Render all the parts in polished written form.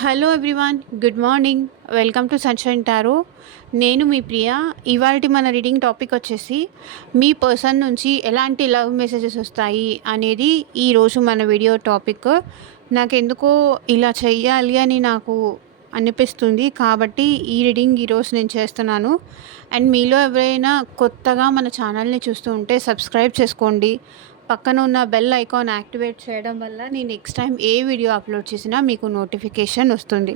Hello everyone, good morning. Welcome to sunshine tarot. నేను మీ ప్రియ. ఇవాల్టి మన రీడింగ్ టాపిక్ వచ్చేసి మీ పర్సన్ నుంచి ఎలాంటి లవ్ మెసేజెస్ వస్తాయి అనేది ఈరోజు మన వీడియో టాపిక్. నాకెందుకో ఇలా చెయ్యాలి అని నాకు అనిపిస్తుంది, కాబట్టి ఈ రీడింగ్ ఈరోజు నేను చేస్తున్నాను. అండ్ మీలో ఎవరైనా కొత్తగా మన ఛానల్ని చూస్తూ ఉంటే సబ్స్క్రైబ్ చేసుకోండి. పక్కన ఉన్న బెల్ ఐకాన్ యాక్టివేట్ చేయడం వల్ల నేను నెక్స్ట్ టైం ఏ వీడియో అప్లోడ్ చేసినా మీకు నోటిఫికేషన్ వస్తుంది,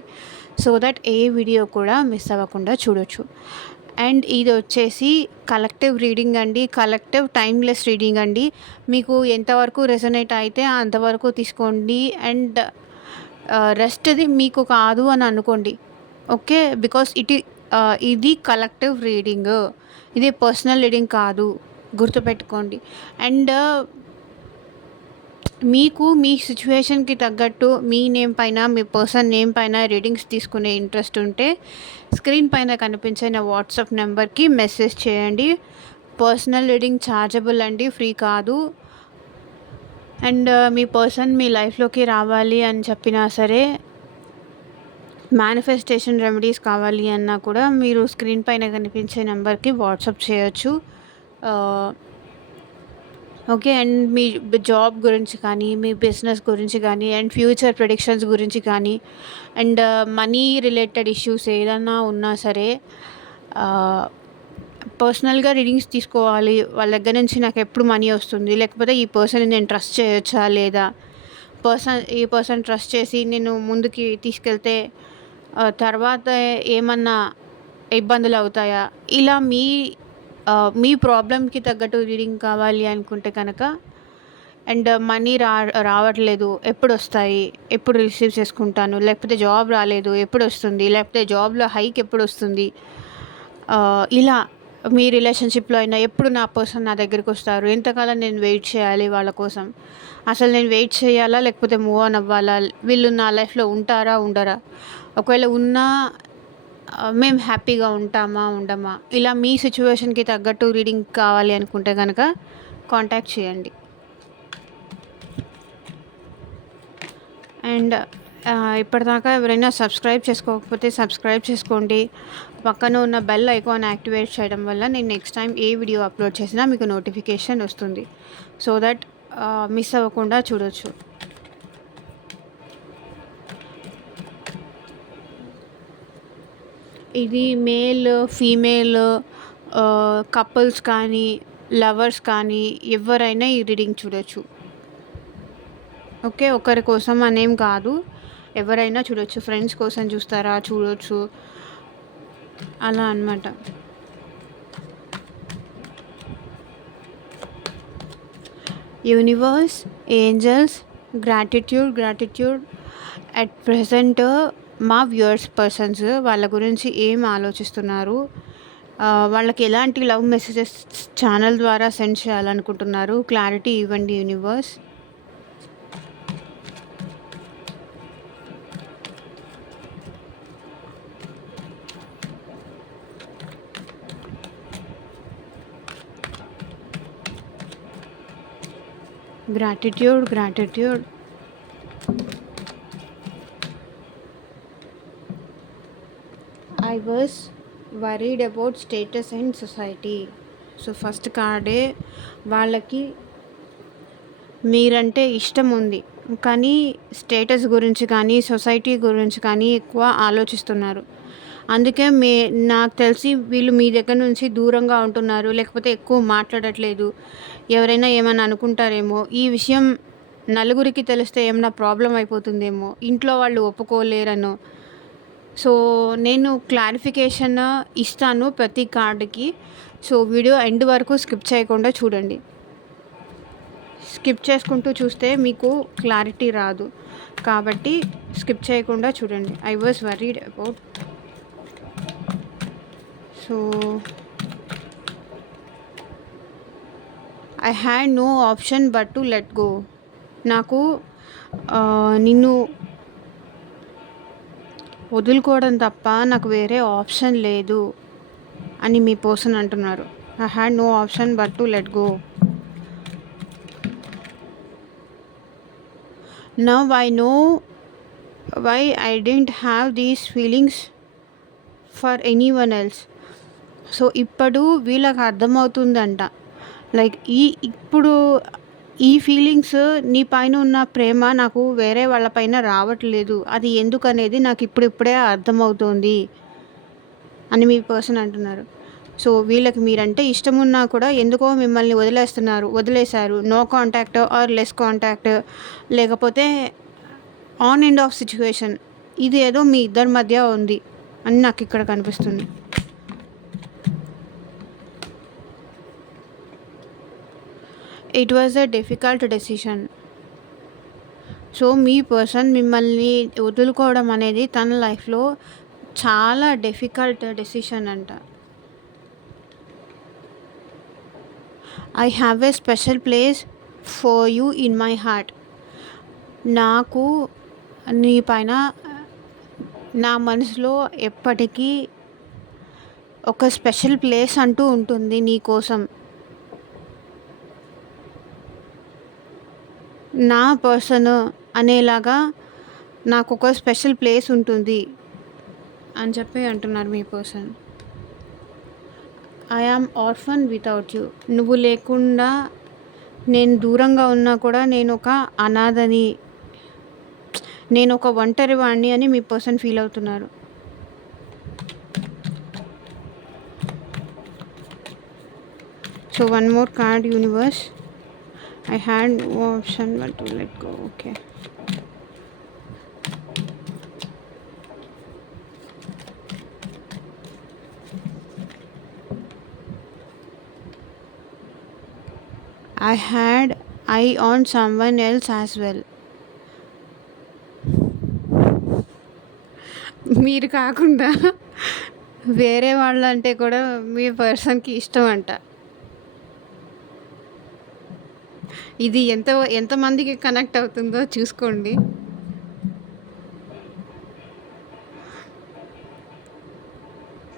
సో దట్ ఏ వీడియో కూడా మిస్ అవ్వకుండా చూడొచ్చు. అండ్ ఇది వచ్చేసి కలెక్టివ్ రీడింగ్ అండి, కలెక్టివ్ టైమ్లెస్ రీడింగ్ అండి. మీకు ఎంతవరకు రెజొనేట్ అయితే అంతవరకు తీసుకోండి. అండ్ రెస్ట్ది మీకు కాదు అని అనుకోండి, ఓకే? బికాస్ ఇది కలెక్టివ్ రీడింగ్, ఇది పర్సనల్ రీడింగ్ కాదు, గుర్తుపెట్టుకోండి. అండ్ మీకు మీ సిచ్యువేషన్కి తగ్గట్టు మీ నేమ్ పైన, మీ పర్సన్ నేమ్ పైన రీడింగ్స్ తీసుకునే ఇంట్రెస్ట్ ఉంటే స్క్రీన్ పైన కనిపించే నా వాట్సాప్ నెంబర్కి మెసేజ్ చేయండి. పర్సనల్ రీడింగ్ ఛార్జబుల్ అండి, ఫ్రీ కాదు. అండ్ మీ పర్సన్ మీ లైఫ్లోకి రావాలి అని చెప్పినా సరే, మేనిఫెస్టేషన్ రెమెడీస్ కావాలి అన్నా కూడా మీరు స్క్రీన్ పైన కనిపించే నెంబర్కి వాట్సాప్ చేయొచ్చు. ఓకే. అండ్ మీ జాబ్ గురించి కానీ, మీ బిజినెస్ గురించి కానీ, అండ్ ఫ్యూచర్ ప్రెడిక్షన్స్ గురించి కానీ, అండ్ మనీ రిలేటెడ్ ఇష్యూస్ ఏదన్నా ఉన్నా సరే పర్సనల్గా రీడింగ్స్ తీసుకోవాలి. వాళ్ళ దగ్గర నుంచి నాకు ఎప్పుడు మనీ వస్తుంది, లేకపోతే ఈ పర్సన్ని నేను ట్రస్ట్ చేయొచ్చా లేదా, ఈ పర్సన్ ట్రస్ట్ చేసి నేను ముందుకి తీసుకెళ్తే తర్వాత ఏమన్నా ఇబ్బందులు అవుతాయా, ఇలా మీ ప్రాబ్లమ్కి తగ్గట్టు రీడింగ్ కావాలి అనుకుంటే కనుక, అండ్ మనీ రావట్లేదు, ఎప్పుడు వస్తాయి, ఎప్పుడు రిసీవ్ చేసుకుంటాను, లేకపోతే జాబ్ రాలేదు ఎప్పుడు వస్తుంది, లేకపోతే జాబ్లో హైక్ ఎప్పుడు వస్తుంది, ఇలా మీ రిలేషన్షిప్లో అయినా ఎప్పుడు నా పర్సన్ నా దగ్గరికి వస్తారు, ఎంతకాలం నేను వెయిట్ చేయాలి వాళ్ళ కోసం, అసలు నేను వెయిట్ చేయాలా లేకపోతే మూవ్ ఆన్ అవ్వాలా, వీళ్ళు నా లైఫ్లో ఉంటారా ఉండరా, ఒకవేళ ఉన్నా మేము హ్యాపీగా ఉంటామా ఉండమా, ఇలా మీ సిచ్యువేషన్కి తగ్గట్టు రీడింగ్ కావాలి అనుకుంటే కనుక కాంటాక్ట్ చేయండి. అండ్ ఇప్పటిదాకా ఎవరైనా సబ్స్క్రైబ్ చేసుకోకపోతే సబ్స్క్రైబ్ చేసుకోండి. పక్కన ఉన్న బెల్ ఐకాన్ యాక్టివేట్ చేయడం వల్ల నేను నెక్స్ట్ టైం ఏ వీడియో అప్లోడ్ చేసినా మీకు నోటిఫికేషన్ వస్తుంది, సో దట్ మిస్ అవ్వకుండా చూడొచ్చు. ఇది మేల్, ఫీమేల్, కపుల్స్ కానీ, లవర్స్ కానీ ఎవరైనా ఈ రీడింగ్ చూడొచ్చు, ఓకే? ఒకరి కోసం అనేం కాదు, ఎవరైనా చూడొచ్చు. ఫ్రెండ్స్ కోసం చూస్తారా చూడొచ్చు, అలా అన్నమాట. Universe, angels, gratitude at present మా వ్యూవర్స్ పర్సన్స్ వాళ్ళ గురించి ఏం ఆలోచిస్తున్నారు, వాళ్ళకి ఎలాంటి లవ్ మెసేజెస్ ఛానల్ ద్వారా సెండ్ చేయాలనుకుంటున్నారు, క్లారిటీ ఇవ్వండి universe. Gratitude. I was worried about status and society. So first కార్డే వాళ్ళకి మీరంటే ఇష్టం ఉంది, కానీ స్టేటస్ గురించి కానీ సొసైటీ గురించి కానీ ఎక్కువ ఆలోచిస్తున్నారు. అందుకే నాకు తెలిసి వీళ్ళు మీ దగ్గర నుంచి దూరంగా ఉంటున్నారు, లేకపోతే ఎక్కువ మాట్లాడట్లేదు. ఎవరైనా ఏమైనా అనుకుంటారేమో, ఈ విషయం నలుగురికి తెలిస్తే ఏమైనా ప్రాబ్లం అయిపోతుందేమో, ఇంట్లో వాళ్ళు ఒప్పుకోలేరనో. సో నేను క్లారిఫికేషన్ ఇస్తాను ప్రతి కార్డుకి, సో వీడియో ఎండ్ వరకు స్కిప్ చేయకుండా చూడండి. స్కిప్ చేసుకుంటూ చూస్తే మీకు క్లారిటీ రాదు, కాబట్టి స్కిప్ చేయకుండా చూడండి. I was worried about, so I had no option but to let go. నాకు నిన్ను వదులుకోవడం తప్ప నాకు వేరే ఆప్షన్ లేదు అని మీ పర్సన్ అంటున్నారు. I had no option but to let go. Now I know why I didn't have these feelings for anyone else. So ఇప్పుడు వీళ్ళకి అర్థమవుతుందంట, లైక్ ఇప్పుడు ఈ ఫీలింగ్స్ నీ పైన ఉన్న ప్రేమ నాకు వేరే వాళ్ళ పైన రావట్లేదు, అది ఎందుకనేది నాకు ఇప్పుడిప్పుడే అర్థమవుతోంది అని మీ పర్సన్ అంటున్నారు. సో వీళ్ళకి మీరంటే ఇష్టం ఉన్నా కూడా ఎందుకో మిమ్మల్ని వదిలేశారు. No contact or less contact, లేకపోతే ఆన్ అండ్ ఆఫ్ సిచ్యువేషన్, ఇది ఏదో మీ ఇద్దరి మధ్య ఉంది అని నాకు ఇక్కడ కనిపిస్తుంది. It was a difficult decision. So me person మిమ్మల్ని వదులుకోవడం అనేది తన లైఫ్లో చాలా డిఫికల్ట్ డెసిషన్ అంట. I have a special place for you in my heart. నాకు నీ పైన నా మనసులో ఎప్పటికీ ఒక స్పెషల్ ప్లేస్ అంటూ ఉంటుంది నీ కోసం. నా పర్సన్ అనేలాగా నాకు ఒక స్పెషల్ ప్లేస్ ఉంటుంది అని చెప్పి అంటున్నారు మీ person. I am orphan without you. నువ్వు లేకుండా నేను దూరంగా ఉన్నా కూడా నేను ఒక అనాథని, నేను ఒక ఒంటరి వాడిని అని మీ పర్సన్ ఫీల్ అవుతున్నారు. So one more card universe. I had no option but to let go. Okay. I had eye on someone else as well. మీరు కాకుండా వేరే వాళ్ళంటే కూడా మీ పర్సన్కి ఇష్టం అంట. ఇది ఎంతమందికి కనెక్ట్ అవుతుందో చూసుకోండి.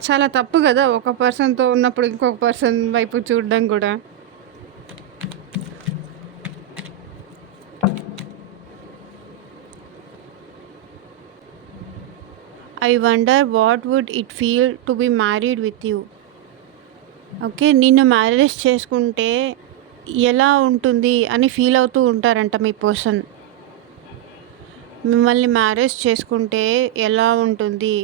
చాలా తప్పు కదా ఒక పర్సన్తో ఉన్నప్పుడు ఇంకొక పర్సన్ వైపు చూడడం కూడా. I wonder what would it feel to be married with you. Okay, నిన్ను మ్యారేజ్ చేసుకుంటే ఎలా ఉంటుంది అని ఫీల్ అవుతూ ఉంటారంట మీ పర్సన్. మిమ్మల్ని మ్యారేజ్ చేసుకుంటే ఎలా ఉంటుంది.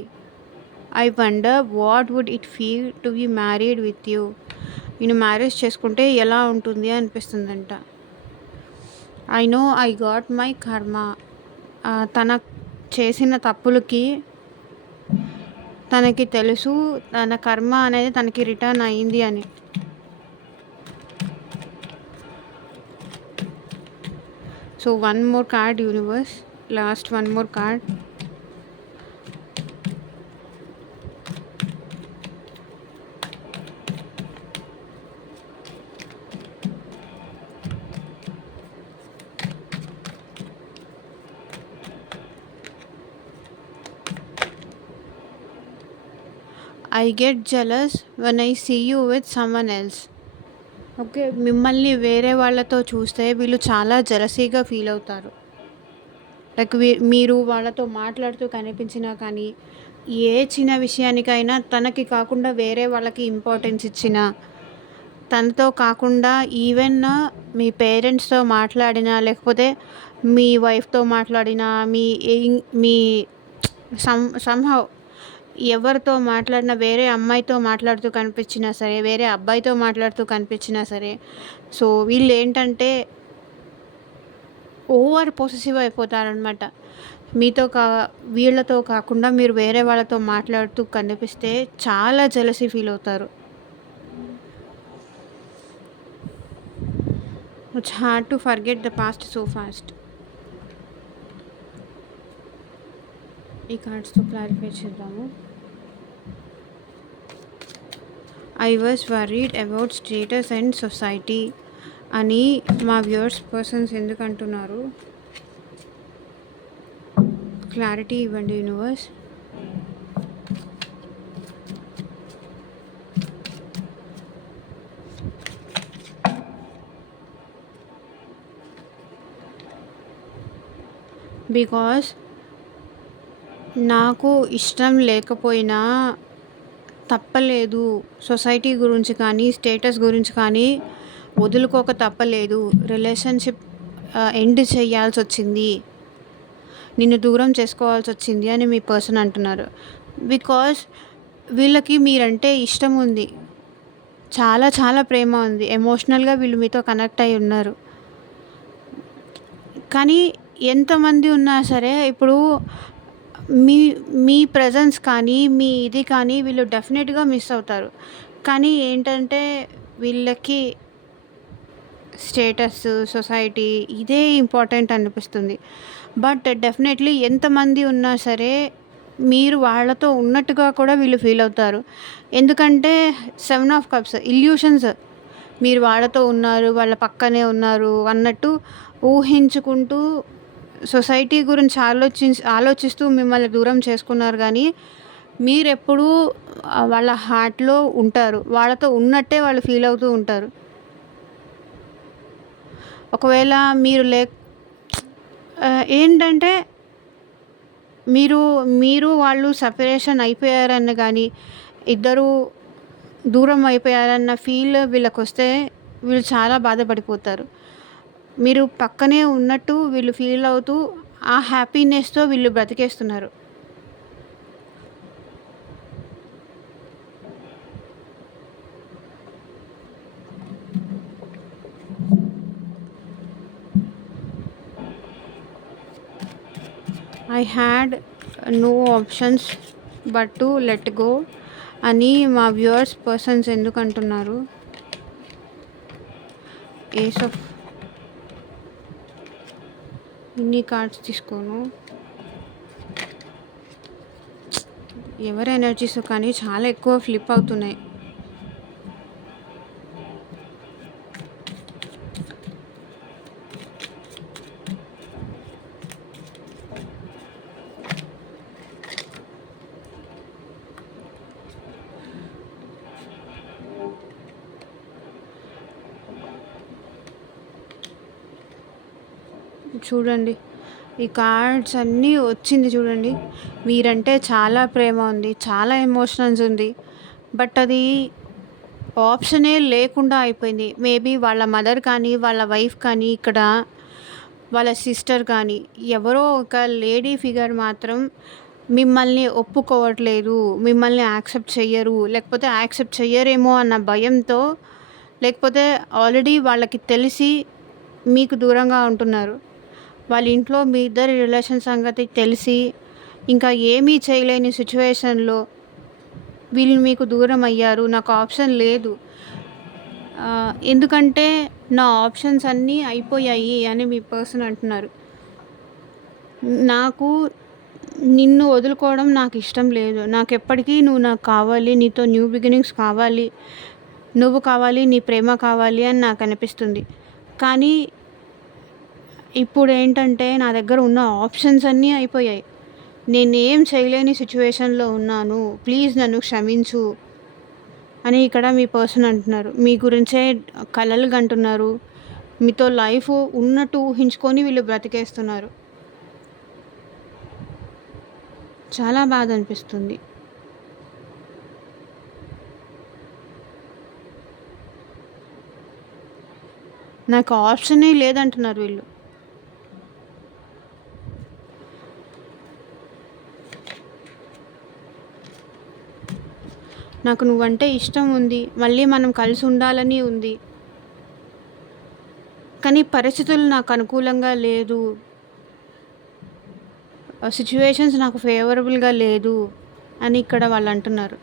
I wonder what would it feel to be married with you. నేను మ్యారేజ్ చేసుకుంటే ఎలా ఉంటుంది అనిపిస్తుందంట. I know I got my karma. తన చేసిన తప్పులకి తనకి తెలుసు, తన కర్మ అనేది తనకి రిటర్న్ అయింది అని. So one more card universe, last one more card. I get jealous when I see you with someone else. Okay, మిమ్మల్ని వేరే వాళ్ళతో చూస్తే వీళ్ళు చాలా జెలసీగా ఫీల్ అవుతారు. లైక్ మీరు వాళ్ళతో మాట్లాడుతూ కనిపించినా కానీ, ఏ చిన్న విషయానికైనా తనకి కాకుండా వేరే వాళ్ళకి ఇంపార్టెన్స్ ఇచ్చినా, తనతో కాకుండా ఈవెన్ మీ పేరెంట్స్తో మాట్లాడినా, లేకపోతే మీ వైఫ్తో మాట్లాడినా, మీ సంహౌ ఎవరితో మాట్లాడినా, వేరే అమ్మాయితో మాట్లాడుతూ కనిపించినా సరే, వేరే అబ్బాయితో మాట్లాడుతూ కనిపించినా సరే, సో వీళ్ళు ఏంటంటే ఓవర్ పొసెసివ్ అయిపోతారనమాట. వీళ్ళతో కాకుండా మీరు వేరే వాళ్ళతో మాట్లాడుతూ కనిపిస్తే చాలా జెలసీ ఫీల్ అవుతారు. It's hard to forget the past so fast. ఈ కార్డ్స్తో క్లారిఫై చేద్దాము. I was worried about status and society అని మా వ్యూవర్స్ పర్సన్స్ ఎందుకు అంటున్నారు, క్లారిటీ ఇవ్వండి యూనివర్స్. బికాస్ నాకు ఇష్టం లేకపోయినా తప్పలేదు. సొసైటీ గురించి కానీ, స్టేటస్ గురించి కానీ వదులుకోక తప్పలేదు. రిలేషన్‌షిప్ ఎండ్ చేయాల్సొచ్చింది. నిన్ను దూరం చేసుకోవాల్సొచ్చింది అని మీ పర్సన్ అంటున్నారు. బికాజ్ వీళ్ళకి మీరంటే ఇష్టం ఉంది. చాలా చాలా ప్రేమ ఉంది. ఎమోషనల్‌గా వీళ్ళు మీతో కనెక్ట్ అయ్యి ఉన్నారు. కానీ ఎంతమంది ఉన్నా సరే ఇప్పుడు మీ మీ ప్రెజెన్స్ కానీ, మీ ఇది కానీ వీళ్ళు డెఫినెట్‌గా మిస్ అవుతారు. కానీ ఏంటంటే వీళ్ళకి స్టేటస్, సొసైటీ ఇదే ఇంపార్టెంట్ అనిపిస్తుంది. బట్ డెఫినెట్‌లీ ఎంతమంది ఉన్నా సరే మీరు వాళ్ళతో ఉన్నట్టుగా కూడా వీళ్ళు ఫీల్ అవుతారు. ఎందుకంటే 7 ఆఫ్ కప్స్ ఇల్యూషన్స్. మీరు వాళ్ళతో ఉన్నారు, వాళ్ళ పక్కనే ఉన్నారు అన్నట్టు ఊహించుకుంటూ సొసైటీ గురించి ఆలోచిస్తూ మిమ్మల్ని దూరం చేసుకున్నారు గానీ, మీరెప్పుడూ వాళ్ళ హార్ట్‌లో ఉంటారు. వాళ్ళతో ఉన్నట్టే వాళ్ళు ఫీల్ అవుతూ ఉంటారు. ఒకవేళ మీరు ఏంటంటే మీరు మీరు వాళ్ళు సెపరేషన్ అయిపోయారని గానీ, ఇద్దరూ దూరం అయిపోయారన్న ఫీల్ వీళ్ళకొస్తే వీళ్ళు చాలా బాధపడిపోతారు. మీరు పక్కనే ఉన్నట్టు వీళ్ళు ఫీల్ అవుతూ ఆ హ్యాపీనెస్‌తో వీళ్ళు బ్రతికేస్తున్నారు. I had no options but to let go అని మా వ్యూవర్స్ పర్సన్స్ ఎందుకంటున్నారు? ఏస్ ఆఫ్ ఇన్ని కార్డ్స్ తీసుకోను. ఎవరి ఎనర్జీస్ కానీ చాలా ఎక్కువ ఫ్లిప్ అవుతున్నాయి. చూడండి, ఈ కార్డ్స్ అన్నీ వచ్చింది చూడండి. మీరంటే చాలా ప్రేమ ఉంది, చాలా ఎమోషన్స్ ఉంది. బట్ అది ఆప్షనే లేకుండా అయిపోయింది. మేబీ వాళ్ళ మదర్ కానీ, వాళ్ళ వైఫ్ కానీ, ఇక్కడ వాళ్ళ సిస్టర్ కానీ, ఎవరో ఒక లేడీ ఫిగర్ మాత్రం మిమ్మల్ని ఒప్పుకోవట్లేదు, మిమ్మల్ని యాక్సెప్ట్ చెయ్యరు, లేకపోతే యాక్సెప్ట్ చెయ్యరేమో అన్న భయంతో, లేకపోతే ఆల్రెడీ వాళ్ళకి తెలిసి మీకు దూరంగా ఉంటున్నారు. వాళ్ళ ఇంట్లో మీ ఇద్దరి రిలేషన్ సంగతి తెలిసి ఇంకా ఏమీ చేయలేని సిచ్యువేషన్‌లో వీళ్ళు మీకు దూరం అయ్యారు. నాకు ఆప్షన్ లేదు. ఎందుకంటే నా ఆప్షన్స్ అన్నీ అయిపోయాయి అని మీ పర్సన్ అంటున్నారు. నాకు నిన్ను వదులుకోవడం నాకు ఇష్టం లేదు. నాకెప్పటికీ నువ్వు నాకు కావాలి. నీతో న్యూ బిగినింగ్స్ కావాలి. నువ్వు కావాలి, నీ ప్రేమ కావాలి అని నాకు అనిపిస్తుంది. కానీ ఇప్పుడేంటంటే నా దగ్గర ఉన్న ఆప్షన్స్ అన్నీ అయిపోయాయి. నేనేం చేయలేని సిచ్యువేషన్‌లో ఉన్నాను. ప్లీజ్ నన్ను క్షమించు అని ఇక్కడ మీ పర్సన్ అంటున్నారు. మీ గురించే కలలు కంటున్నారు. మీతో లైఫ్ ఉన్నట్టు ఊహించుకొని వీళ్ళు బ్రతికేస్తున్నారు. చాలా బాధ అనిపిస్తుంది. నాకు ఆప్షనే లేదంటున్నారు వీళ్ళు. నాకు నువ్వంటే ఇష్టం ఉంది. మళ్ళీ మనం కలిసి ఉండాలని ఉంది. కానీ పరిస్థితులు నాకు అనుకూలంగా లేదు. సిచ్యువేషన్స్ నాకు ఫేవరబుల్‌గా లేదు అని ఇక్కడ వాళ్ళు అంటున్నారు.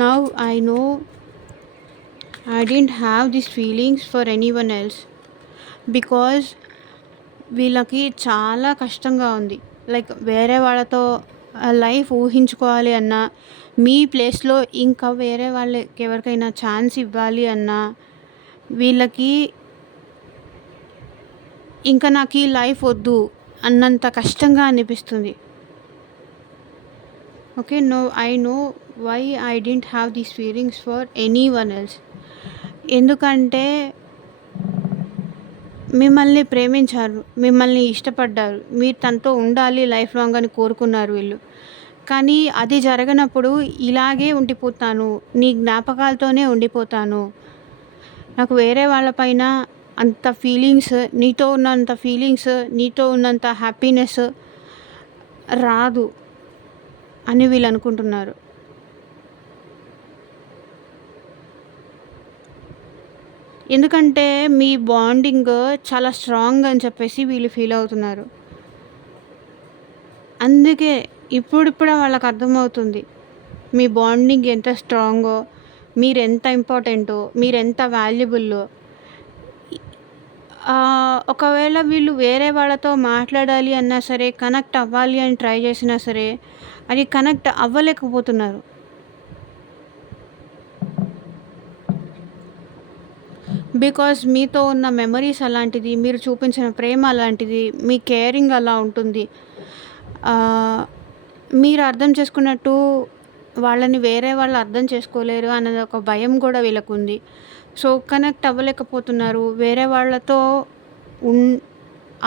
Now I know I didn't have this feelings for anyone else. Because వీళ్ళకి చాలా కష్టంగా ఉంది. లైక్ వేరే వాళ్ళతో లైఫ్ ఊహించుకోవాలి అన్నా, మీ ప్లేస్‌లో ఇంకా వేరే వాళ్ళకి ఎవరికైనా ఛాన్స్ ఇవ్వాలి అన్నా, వీళ్ళకి ఇంకా నాకు ఈ లైఫ్ వద్దు అన్నంత కష్టంగా అనిపిస్తుంది. Okay. I know why I didn't have these feelings for anyone else. ఎందుకంటే మిమ్మల్ని ప్రేమించారు, మిమ్మల్ని ఇష్టపడ్డారు, మీరు తనతో ఉండాలి లైఫ్ లాంగ్ అని కోరుకున్నారు వీళ్ళు. కానీ అది జరగనప్పుడు ఇలాగే ఉండిపోతాను, నీ జ్ఞాపకాలతోనే ఉండిపోతాను, నాకు వేరే వాళ్ళ పైన అంత ఫీలింగ్స్, నీతో ఉన్నంత ఫీలింగ్స్, నీతో ఉన్నంత హ్యాపీనెస్ రాదు అని వీళ్ళు అనుకుంటున్నారు. ఎందుకంటే మీ బాండింగ్ చాలా స్ట్రాంగ్ అని చెప్పేసి వీళ్ళు ఫీల్ అవుతున్నారు. అందుకే ఇప్పుడిప్పుడే వాళ్ళకి అర్థమవుతుంది మీ బాండింగ్ ఎంత స్ట్రాంగో, మీరెంత ఇంపార్టెంటో, మీరెంత వాల్యుబుల్లో. ఒకవేళ వీళ్ళు వేరే వాళ్ళతో మాట్లాడాలి అన్నా సరే, కనెక్ట్ అవ్వాలి అని ట్రై చేసినా సరే, అది కనెక్ట్ అవ్వలేకపోతున్నారు. బికాజ్ మీతో ఉన్న మెమరీస్ అలాంటిది, మీరు చూపించిన ప్రేమ అలాంటిది, మీ కేరింగ్ అలా ఉంటుంది. మీరు అర్థం చేసుకున్నట్టు వాళ్ళని వేరే వాళ్ళు అర్థం చేసుకోలేరు అన్నది ఒక భయం కూడా వీళ్ళకుంది. So, connect అవ్వలేకపోతున్నారు. వేరే వాళ్ళతో ఉన్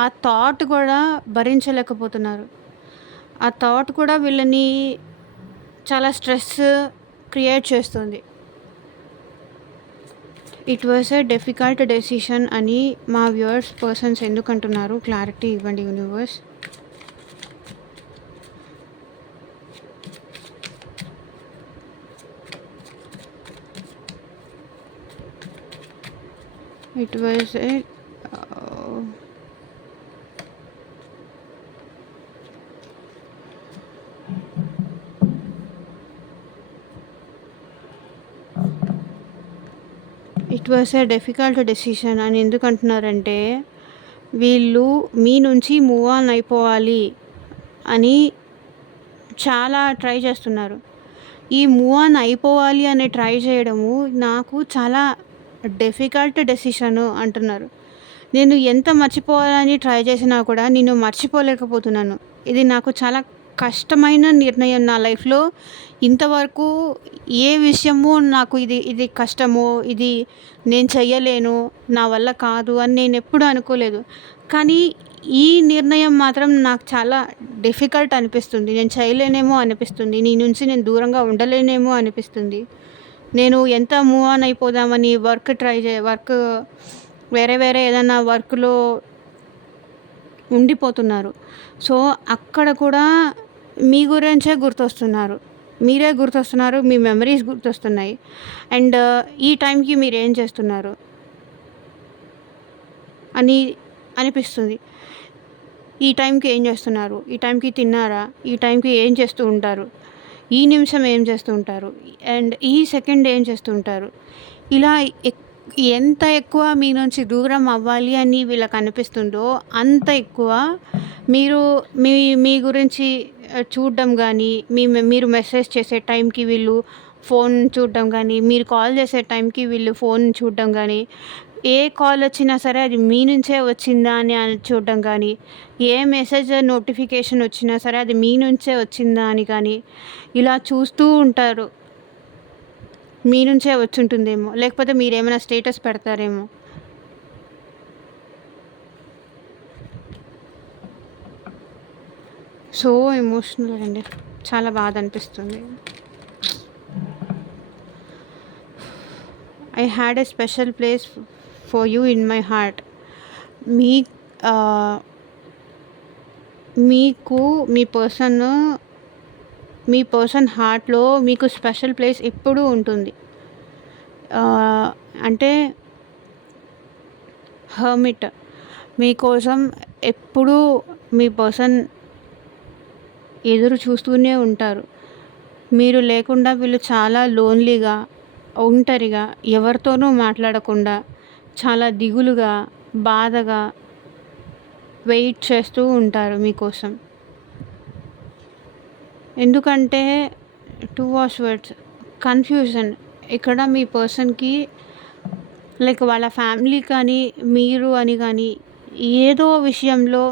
ఆ థాట్ కూడా భరించలేకపోతున్నారు. ఆ థాట్ కూడా వీళ్ళని చాలా స్ట్రెస్ క్రియేట్ చేస్తుంది. It was a difficult decision అని మా వ్యూవర్స్ పర్సన్స్ ఎందుకంటున్నారు, క్లారిటీ ఇవ్వండి universe. It was a difficult decision అని ఎందుకంటున్నారంటే, వీళ్ళు మీ నుంచి మూవ్ ఆన్ అయిపోవాలి అని చాలా ట్రై చేస్తున్నారు. ఈ మూవ్ ఆన్ అయిపోవాలి అని ట్రై చేయడము నాకు చాలా డిఫికల్ట్ డెసిషను అంటున్నారు. నేను ఎంత మర్చిపోవాలని ట్రై చేసినా కూడా నేను మర్చిపోలేకపోతున్నాను. ఇది నాకు చాలా కష్టమైన నిర్ణయం నా లైఫ్‌లో. ఇంతవరకు ఏ విషయము నాకు ఇది కష్టము, ఇది నేను చెయ్యలేను, నా వల్ల కాదు అని నేనెప్పుడూ అనుకోలేదు. కానీ ఈ నిర్ణయం మాత్రం నాకు చాలా డిఫికల్ట్ అనిపిస్తుంది. నేను చేయలేనేమో అనిపిస్తుంది. నీ నుంచి నేను దూరంగా ఉండలేనేమో అనిపిస్తుంది. నేను ఎంత మూవ్ ఆన్ అయిపోదామని వర్క్ వేరే ఏదైనా వర్క్‌లో ఉండిపోతున్నారు. సో, అక్కడ కూడా మీ గురించే గుర్తొస్తున్నారు. మీరే గుర్తొస్తున్నారు. మీ మెమరీస్ గుర్తొస్తున్నాయి. అండ్ ఈ టైంకి మీరేం చేస్తున్నారు అని అనిపిస్తుంది. ఈ టైంకి ఏం చేస్తున్నారు? ఈ టైంకి తిన్నారా? ఈ టైంకి ఏం చేస్తూ ఉంటారు? ఈ నిమిషం ఏం చేస్తూ ఉంటారు? అండ్ ఈ సెకండ్ ఏం చేస్తూ ఉంటారు? ఇలా ఎంత ఎక్కువ మీ నుంచి దూరం అవ్వాలి అని వీళ్ళకి అనిపిస్తుందో, అంత ఎక్కువ మీరు మీ గురించి చూడడం కానీ, మీరు మెసేజ్ చేసే టైంకి వీళ్ళు ఫోన్ చూడడం కానీ, మీరు కాల్ చేసే టైంకి వీళ్ళు ఫోన్ చూడడం కానీ, ఏ కాల్ వచ్చినా సరే అది మీ నుంచే వచ్చిందా అని చూడడం కానీ, ఏ మెసేజ్ నోటిఫికేషన్ వచ్చినా సరే అది మీ నుంచే వచ్చిందా అని కానీ, ఇలా చూస్తూ ఉంటారు. మీ నుంచే వచ్చుంటుందేమో, లేకపోతే మీరేమైనా స్టేటస్ పెడతారేమో. సో ఎమోషనల్ అండి, చాలా బాధ అనిపిస్తుంది. I had a special place for you in my heart. మీకు మీ పర్సన్ హార్ట్లో మీకు స్పెషల్ ప్లేస్ ఎప్పుడూ ఉంటుంది. అంటే హర్మిట్ మీకోసం ఎప్పుడూ మీ పర్సన్ ఎదురు చూస్తూనే ఉంటారు. మీరు లేకుండా వీళ్ళు చాలా లోన్లీగా, ఒంటరిగా, ఎవరితోనూ మాట్లాడకుండా, చాలా దిగులుగా, బాధగా వెయిట్ చేస్తూ ఉంటారు మీకోసం. ఎందుకంటే 2 వర్డ్స్ కన్ఫ్యూజన్. ఇక్కడ మీ పర్సన్‌కి లైక్ వాళ్ళ ఫ్యామిలీ కానీ, మీరు అని కానీ ఏదో విషయంలో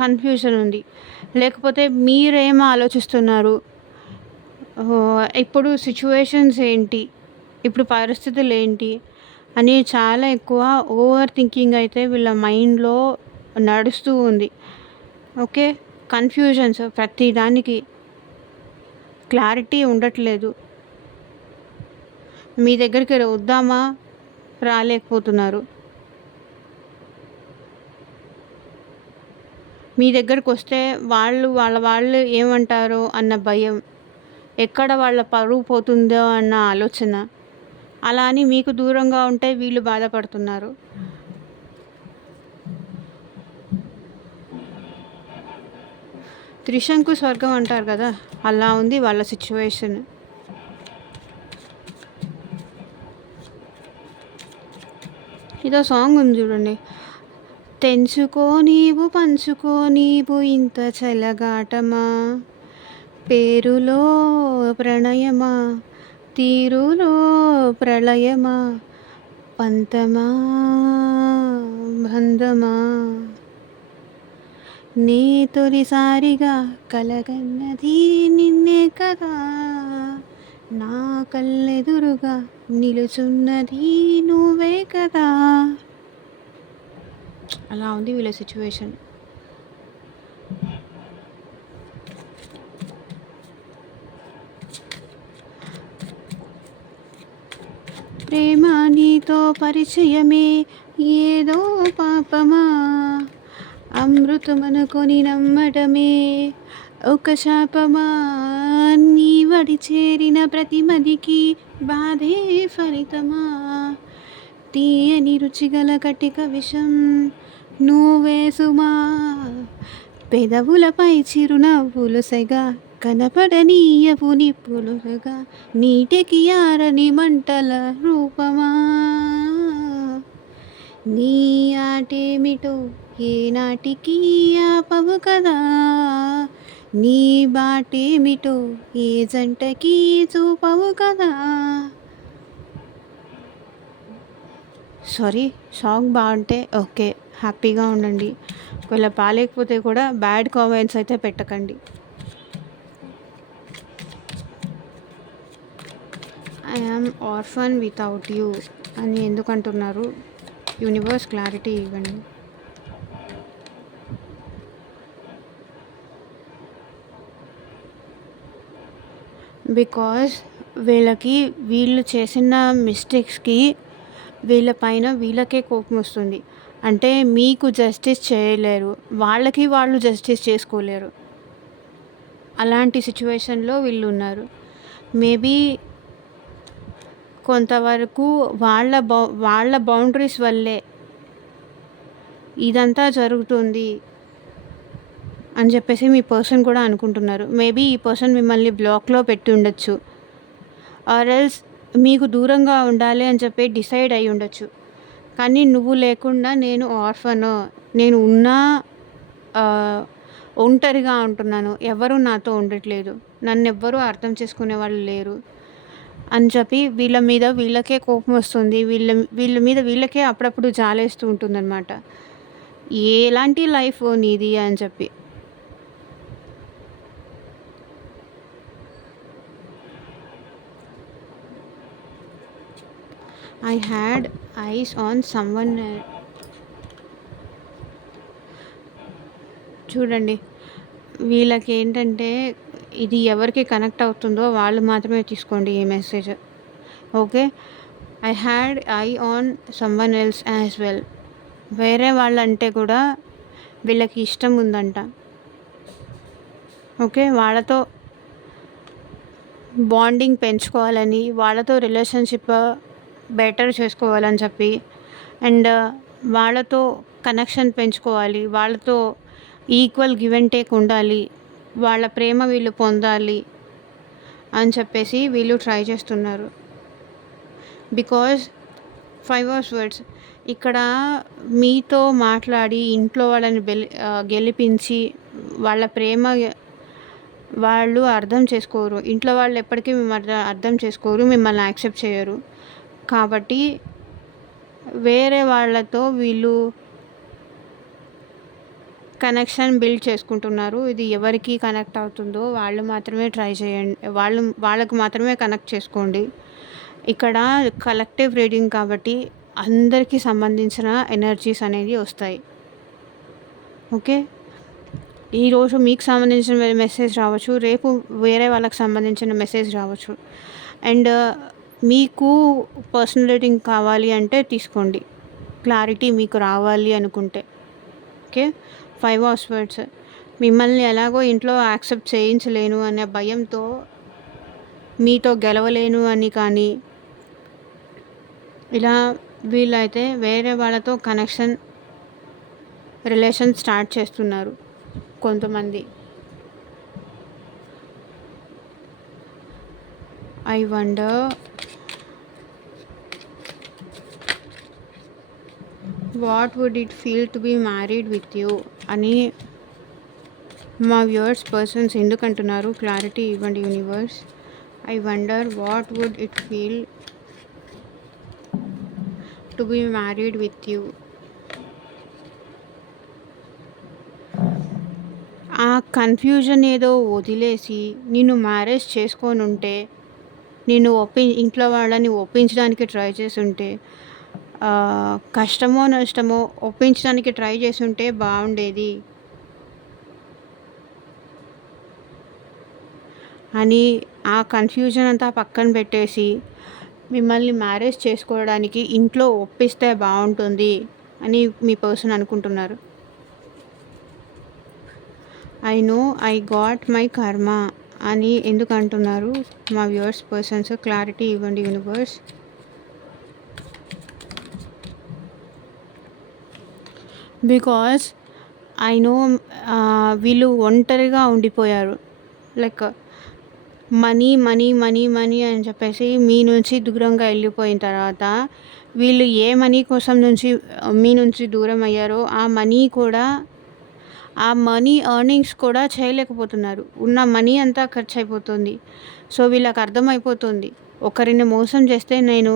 కన్ఫ్యూజన్ ఉంది. లేకపోతే మీరేం ఆలోచిస్తున్నారు, ఇప్పుడు సిచ్యువేషన్స్ ఏంటి, ఇప్పుడు పరిస్థితులు ఏంటి, అని చాలా ఎక్కువ ఓవర్ థింకింగ్ అయితే వీళ్ళ మైండ్‌లో నడుస్తూ ఉంది. ఓకే. కన్‌ఫ్యూజన్స్ ప్రతి దానికి క్లారిటీ ఉండట్లేదు. మీ దగ్గరికి వద్దామా రాలేకపోతున్నారు. మీ దగ్గరకొస్తే వాళ్ళు ఏమంటారో అన్న భయం. ఎక్కడ వాళ్ళ పరువు పోతుందో అన్న ఆలోచన. అలా అని మీకు దూరంగా ఉంటే వీళ్ళు బాధపడుతున్నారు. త్రిశంకు స్వర్గం అంటారు కదా! అలా ఉంది వాళ్ళ సిట్యుయేషన్. ఇదో సాంగ్ ఉంది చూడండి. తెంచుకో నీవు పంచుకో నీవు ఇంత చెలగాటమా, పేరులో ప్రణయమా తీరులో ప్రళయమా, పంతమా బంధమా, నీ తొలిసారిగా కలగన్నది నిన్నే కదా, నా కళ్ళెదురుగా నిలుచున్నది నువ్వే కదా. అలా ఉంది వీళ్ళ సిచ్యువేషన్. ప్రేమ నీతో పరిచయమే ఏదో పాపమా, అమృతమనుకొని నమ్మటమే ఒక శాపమా, నీ వడి చేరిన ప్రతి మదికి బాధే ఫలితమా, తీయని రుచిగల కటిక విషం నువ్వే సుమా, పెదవులపై చిరునవ్వులు సెగ కనపడనీయపు నిప్పులుగా, నీటికి ఆరని మంటల రూపమా, నీ ఆటేమిటో ఏనాటికి ఆపవు కదా, నీ బాటేమిటో ఏ జంటకి చూపవు కదా. సారీ, సాంగ్ బాగుంటే ఓకే, హ్యాపీగా ఉండండి. ఒకవేళ బాగాలేకపోతే కూడా బ్యాడ్ కామెంట్స్ అయితే పెట్టకండి. I am orphan without you అని ఎందుకు అంటున్నారు? యూనివర్స్ క్లారిటీ ఇవ్వండి. బికాజ్ వీళ్ళు చేసిన మిస్టేక్స్కి వీళ్ళకే కోపం వస్తుంది. అంటే మీకు జస్టిస్ చేయలేరు, వాళ్ళు జస్టిస్ చేసుకోలేరు. అలాంటి సిచ్యువేషన్లో వీళ్ళు ఉన్నారు. మేబీ కొంతవరకు వాళ్ళ బౌండరీస్ వల్లే ఇదంతా జరుగుతుంది అని చెప్పేసి మీ పర్సన్ కూడా అనుకుంటున్నారు. మేబీ ఈ పర్సన్ మిమ్మల్ని బ్లాక్లో పెట్టి ఉండొచ్చు, ఆర్ ఎల్స్ మీకు దూరంగా ఉండాలి అని చెప్పి డిసైడ్ అయి ఉండొచ్చు. కానీ నువ్వు లేకుండా నేను ఆర్ఫన్, నేను ఉన్నా ఒంటరిగా ఉంటున్నాను, ఎవరు నాతో ఉండట్లేదు, నన్ను ఎవ్వరూ అర్థం చేసుకునే వాళ్ళు లేరు అని చెప్పి వీళ్ళకే కోపం వస్తుంది. వీళ్ళ మీద వీళ్ళకే అప్పుడప్పుడు జాలేస్తూ ఉంటుందన్నమాట. ఎలాంటి లైఫ్ నీది అని చెప్పి. I had eyes on someone. చూడండి, వీళ్ళకి ఏంటంటే ఇది ఎవరికి కనెక్ట్ అవుతుందో వాళ్ళు మాత్రమే తీసుకోండి ఈ message. Okay. I had I on someone else as well. వేరే వాళ్ళంటే కూడా వీళ్ళకి ఇష్టం ఉందంట. ఓకే. వాళ్ళతో బాండింగ్ పెంచుకోవాలని, వాళ్ళతో రిలేషన్షిప్ బెటర్ చేసుకోవాలని చెప్పి, అండ్ వాళ్ళతో కనెక్షన్ పెంచుకోవాలి, వాళ్ళతో ఈక్వల్ గివ్ అండ్ టేక్ ఉండాలి, వాళ్ళ ప్రేమ వీళ్ళు పొందాలి అని చెప్పేసి వీళ్ళు ట్రై చేస్తున్నారు. బికాజ్ 5 వర్డ్స్ ఇక్కడ మీతో మాట్లాడి ఇంట్లో వాళ్ళని గెలిపించి వాళ్ళ ప్రేమ వాళ్ళు అర్థం చేసుకోరు. ఇంట్లో వాళ్ళు ఎప్పటికీ మిమ్మల్ని అర్థం చేసుకోరు, మిమ్మల్ని యాక్సెప్ట్ చేయరు. కాబట్టి వేరే వాళ్ళతో వీళ్ళు కనెక్షన్ బిల్డ్ చేసుకుంటున్నారు. ఇది ఎవరికి కనెక్ట్ అవుతుందో వాళ్ళు మాత్రమే ట్రై చేయండి, వాళ్ళకు మాత్రమే కనెక్ట్ చేసుకోండి. ఇక్కడ కలెక్టివ్ రీడింగ్ కాబట్టి అందరికీ సంబంధించిన ఎనర్జీస్ అనేది వస్తాయి. ఓకే. ఈరోజు మీకు సంబంధించిన మెసేజ్ రావచ్చు, రేపు వేరే వాళ్ళకి సంబంధించిన మెసేజ్ రావచ్చు. అండ్ మీకు పర్సనల్ రీడింగ్ కావాలి అంటే తీసుకోండి, క్లారిటీ మీకు రావాలి అనుకుంటే. ఓకే. 5 of swords. మిమ్మల్ని ఎలాగో ఇంట్లో యాక్సెప్ట్ చేయించలేను అనే భయంతో, మీతో గెలవలేను అని కానీ, ఇలా వీళ్ళైతే వేరే వాళ్ళతో రిలేషన్ స్టార్ట్ చేస్తున్నారు కొంతమంది. I wonder what would it feel to be married with you అని మా వ్యూవర్స్ పర్సన్స్ ఎందుకు అంటున్నారు? క్లారిటీ ఇవ్వండి universe. I wonder what would it feel to be married with you. ఆ కన్ఫ్యూజన్ ఏదో వదిలేసి నిన్ను మ్యారేజ్ చేసుకొని ఉంటే, నేను ఇంట్లో వాళ్ళని ఒప్పించడానికి ట్రై చేస్తుంటే, కష్టమో నష్టమో ఒప్పించడానికి ట్రై చేస్తుంటే బాగుండేది అని ఆ కన్ఫ్యూజన్ అంతా పక్కన పెట్టేసి, మిమ్మల్ని మ్యారేజ్ చేసుకోవడానికి ఇంట్లో ఒప్పిస్తే బాగుంటుంది అని మీ పర్సన్ అనుకుంటున్నారు. I know I got my కర్మ అని ఎందుకు అంటున్నారు మా వ్యూవర్స్ పర్సన్స్? క్లారిటీ ఇవ్వండి యూనివర్స్. బికాస్ ఐ నో వీళ్ళు ఒంటరిగా ఉండిపోయారు. Like money money money money అని చెప్పేసి మీ నుంచి దూరంగా వెళ్ళిపోయిన తర్వాత, వీళ్ళు ఏ మనీ కోసం మీ నుంచి దూరం అయ్యారో ఆ మనీ ఎర్నింగ్స్ కూడా చేయలేకపోతున్నారు. ఉన్న మనీ అంతా ఖర్చు అయిపోతుంది. సో వీళ్ళకి అర్థమైపోతుంది, ఒకరిని మోసం చేస్తే నేను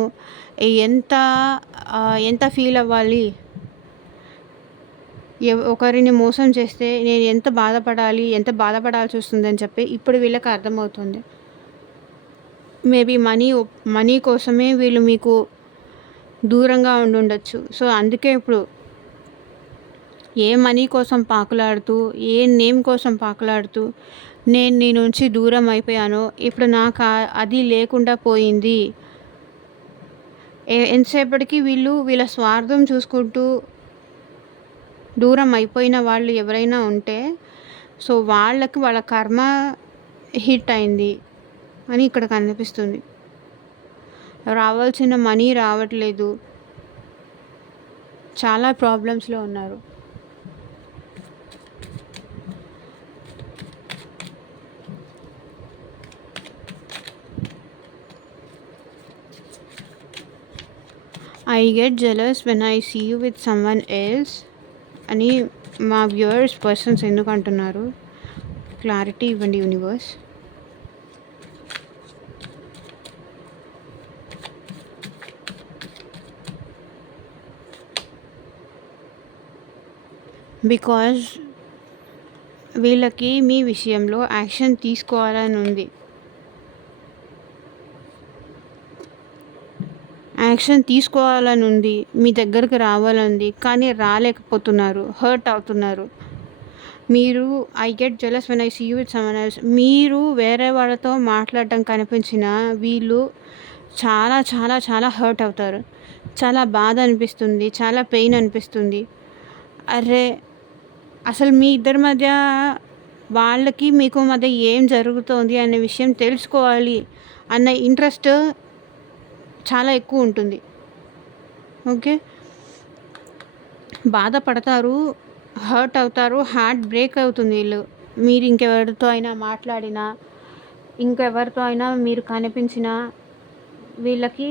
ఎంత ఫీల్ అవ్వాలి, ఒకరిని మోసం చేస్తే నేను ఎంత బాధపడాల్సి వస్తుందని చెప్పి ఇప్పుడు వీళ్ళకి అర్థమవుతుంది. మేబీ మనీ కోసమే వీళ్ళు మీకు దూరంగా ఉండుండొచ్చు. సో అందుకే ఇప్పుడు ఏ మనీ కోసం పాకులాడుతూ, ఏ నేమ్ కోసం పాకులాడుతూ నేను నీ నుంచి దూరం అయిపోయానో, ఇప్పుడు నాకు అది లేకుండా పోయింది. ఎంతసేపటికి వీళ్ళ స్వార్థం చూసుకుంటూ దూరం అయిపోయిన వాళ్ళు ఎవరైనా ఉంటే, సో వాళ్ళ కర్మ హిట్ అయింది అని ఇక్కడ కనిపిస్తుంది. రావాల్సిన మనీ రావట్లేదు, చాలా ప్రాబ్లమ్స్లో ఉన్నారు. I get jealous when I see you with someone else అని మా వ్యూవర్స్ పర్సన్స్ ఎందుకు అంటున్నారు? క్లారిటీ ఇవ్వండి యూనివర్స్. బికాజ్ వీళ్ళకి మీ విషయంలో యాక్షన్ తీసుకోవాలని ఉంది. మీ దగ్గరకు రావాలని, కానీ రాలేకపోతున్నారు, హర్ట్ అవుతున్నారు. మీరు I get jealous when I see you with someone else. మీరు వేరే వాళ్ళతో మాట్లాడటం కనిపించిన వీళ్ళు చాలా చాలా చాలా హర్ట్ అవుతారు. చాలా బాధ అనిపిస్తుంది, చాలా పెయిన్ అనిపిస్తుంది. అరే అసలు మీ ఇద్దరి మధ్య, వాళ్ళకి మీకు మధ్య ఏం జరుగుతోంది అనే విషయం తెలుసుకోవాలి అన్న ఇంట్రెస్ట్ చాలా ఎక్కువ ఉంటుంది. ఓకే. బాధపడతారు, హర్ట్ అవుతారు, హార్ట్ బ్రేక్ అవుతుంది వీళ్ళు. మీరు ఇంకెవరితో అయినా మాట్లాడినా, ఇంకెవరితో అయినా మీరు కనిపించినా వీళ్ళకి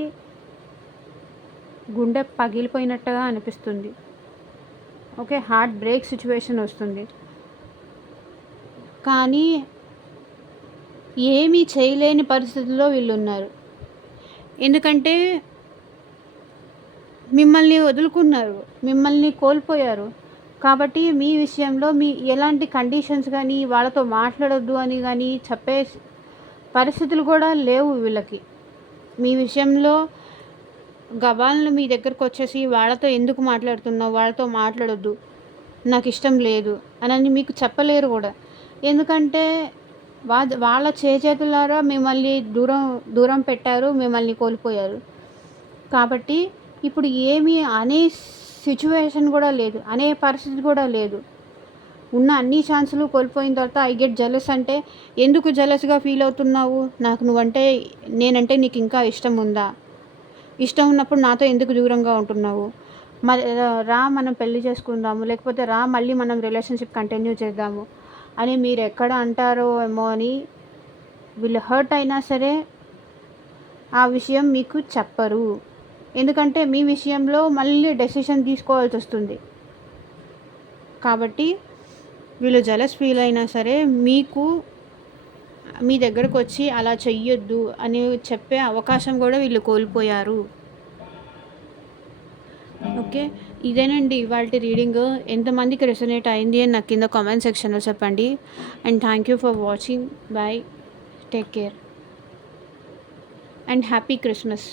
గుండె పగిలిపోయినట్టుగా అనిపిస్తుంది. ఓకే. హార్ట్ బ్రేక్ సిచ్యువేషన్ వస్తుంది. కానీ ఏమీ చేయలేని పరిస్థితుల్లో వీళ్ళు ఉన్నారు. ఎందుకంటే మిమ్మల్ని వదులుకున్నారు, మిమ్మల్ని కోల్పోయారు. కాబట్టి మీ విషయంలో ఎలాంటి కండిషన్స్ కానీ, వాళ్ళతో మాట్లాడొద్దు అని కానీ చెప్పే పరిస్థితులు కూడా లేవు వీళ్ళకి. మీ విషయంలో గబాల్ను మీ దగ్గరకొచ్చేసి వాళ్ళతో ఎందుకు మాట్లాడుతున్నావు? వాళ్ళతో మాట్లాడొద్దు. నాకిష్టం లేదు అనని మీకు చెప్పలేరు గూడా. ఎందుకంటే వాళ్ళ చేజేతులారా మిమ్మల్ని దూరం పెట్టారు. మిమ్మల్ని కోల్పోయారు. కాబట్టి ఇప్పుడు ఏమి అనే సిచ్యువేషన్ గూడా లేదు. అనే పరిస్థితి గూడా లేదు. ఉన్న అన్ని ఛాన్సులు కోల్పోయిన తర్వాత ఐ గెట్ జెలస్ అంటే ఎందుకు జెలస్‌గా ఫీల్ అవుతున్నావు? నేనంటే నీకు ఇంకా ఇష్టం ఉందా? ఇష్టం ఉన్నప్పుడు నాతో ఎందుకు దూరంగా ఉంటున్నావు? మరి రా మనం పెళ్లి చేసుకుందాము. లేకపోతే రా మళ్ళీ మనం రిలేషన్‌షిప్ కంటిన్యూ చేద్దాము అని మీరెక్కడ అంటారో ఏమో అని వీళ్ళు హర్ట్ అయినా సరే ఆ విషయం మీకు చెప్పరు. ఎందుకంటే మీ విషయంలో మళ్ళీ డెసిషన్ తీసుకోవాల్సొస్తుంది. కాబట్టి వీళ్ళు జెలస్ ఫీల్ అయినా సరే మీ దగ్గరకొచ్చి అలా చెయ్యొద్దు అని చెప్పే అవకాశం గూడా వీళ్ళు కోల్పోయారు. ఓకే. ఇదేనండి ఇవాల్టి రీడింగు. ఎంతమందికి రెసొనేట్ అయింది అని నాకు కింద కామెంట్ సెక్షన్‌లో చెప్పండి. And thank you for watching. By. Take care. And happy Christmas.